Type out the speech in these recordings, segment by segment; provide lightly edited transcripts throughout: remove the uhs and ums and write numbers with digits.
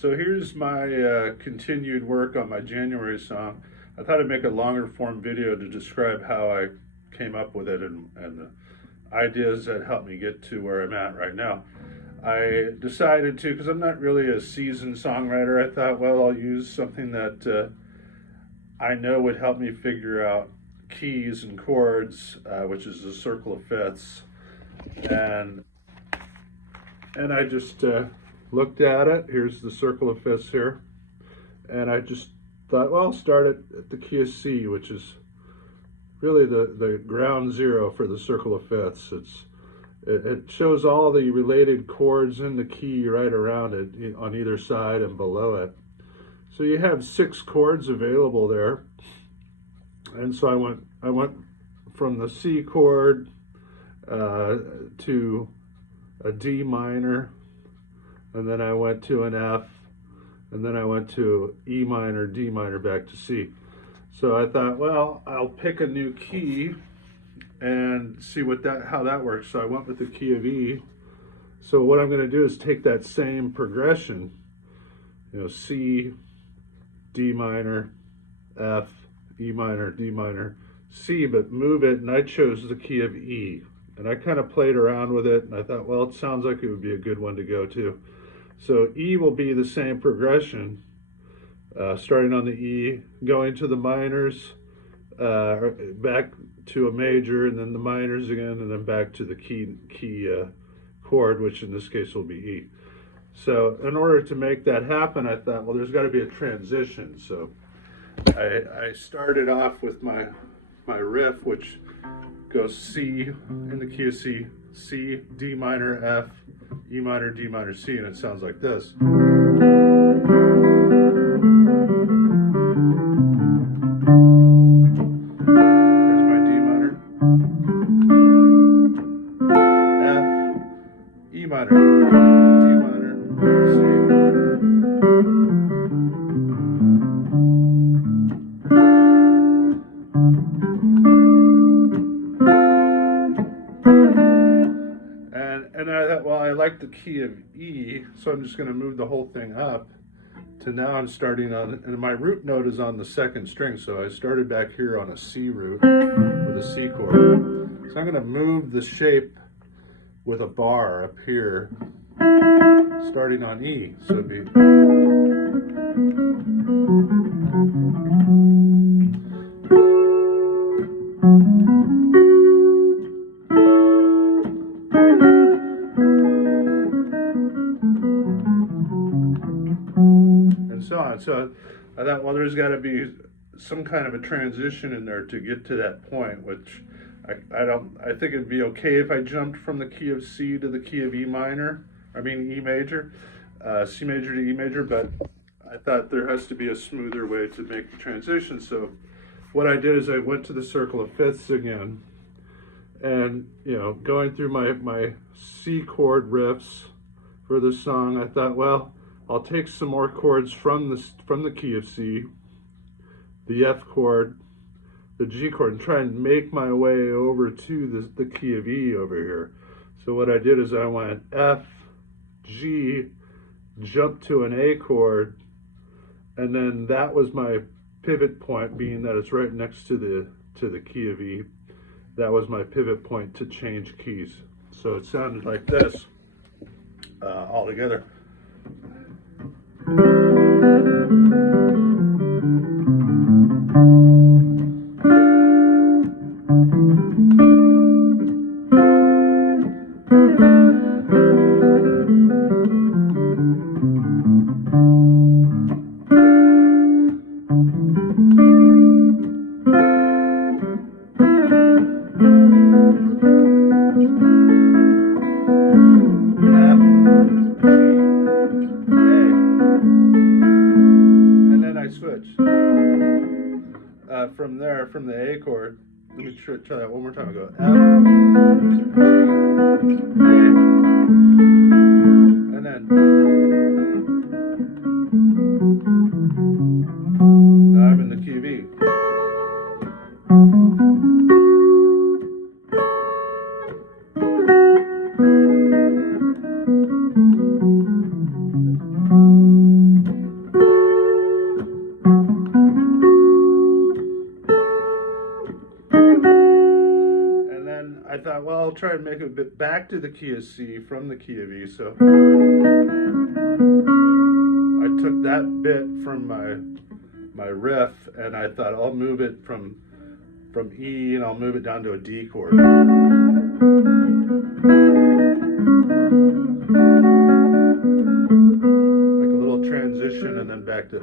So here's my continued work on my January song. I thought I'd make a longer form video to describe how I came up with it and the ideas that helped me get to where I'm at right now. I decided to, because I'm not really a seasoned songwriter, I thought, well, I'll use something that I know would help me figure out keys and chords, which is the circle of fifths. And I just looked at it. Here's the circle of fifths here. And I just thought, well, I'll start it at the key of C, which is really the ground zero for the circle of fifths. It shows all the related chords in the key right around it on either side and below it. So you have 6 chords available there. And so I went from the C chord to a D minor, and then I went to an F, and then I went to E minor, D minor, back to C. So I thought, well, I'll pick a new key and see how that works. So I went with the key of E. So what I'm going to do is take that same progression, C, D minor, F, E minor, D minor, C, but move it, and I chose the key of E. And I kind of played around with it, and I thought, well, it sounds like it would be a good one to go to. So E will be the same progression, starting on the E, going to the minors, back to a major, and then the minors again, and then back to the key chord, which in this case will be E. So in order to make that happen, I thought, well, there's got to be a transition. So I started off with my riff, which goes C in the key of C, C, D minor, F, E minor, D minor, C, and it sounds like this. Here's my D minor, F, E minor, D minor, C. And I thought, well, I like the key of E, so I'm just going to move the whole thing up to now I'm starting on, and my root note is on the 2nd string, so I started back here on a C root with a C chord. So I'm going to move the shape with a bar up here, starting on E. So it'd be... and so on. So I thought, well, there's got to be some kind of a transition in there to get to that point, which I think it'd be okay if I jumped from the key of C to the key of E major, C major to E major, but I thought there has to be a smoother way to make the transition. So what I did is I went to the circle of fifths again, and going through my C chord riffs for the song, I thought, well, I'll take some more chords from the key of C, the F chord, the G chord, and try and make my way over to the key of E over here. So what I did is I went F, G, jumped to an A chord, and then that was my pivot point, being that it's right next to the key of E. That was my pivot point to change keys. So it sounded like this all together. Switch from there, from the A chord. Let me try that one more time. I go F, G, A, and then now I'm in the key of E. try and make it a bit back to the key of C from the key of E. So I took that bit from my riff, and I thought I'll move it from E, and I'll move it down to a D chord. Like a little transition, and then back to.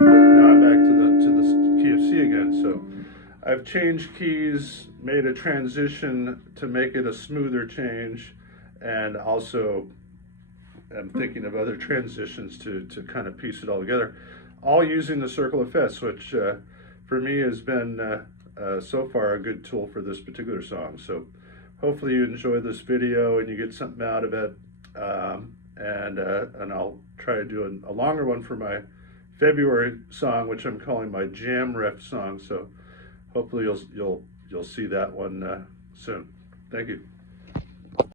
Now I'm back to the key of C again. So I've changed keys, made a transition to make it a smoother change, and also I'm thinking of other transitions to kind of piece it all together, all using the circle of fifths, which for me has been so far a good tool for this particular song. So hopefully you enjoy this video and you get something out of it, and I'll try to do a longer one for my February song, which I'm calling my jam riff song. So hopefully you'll see that one soon. Thank you.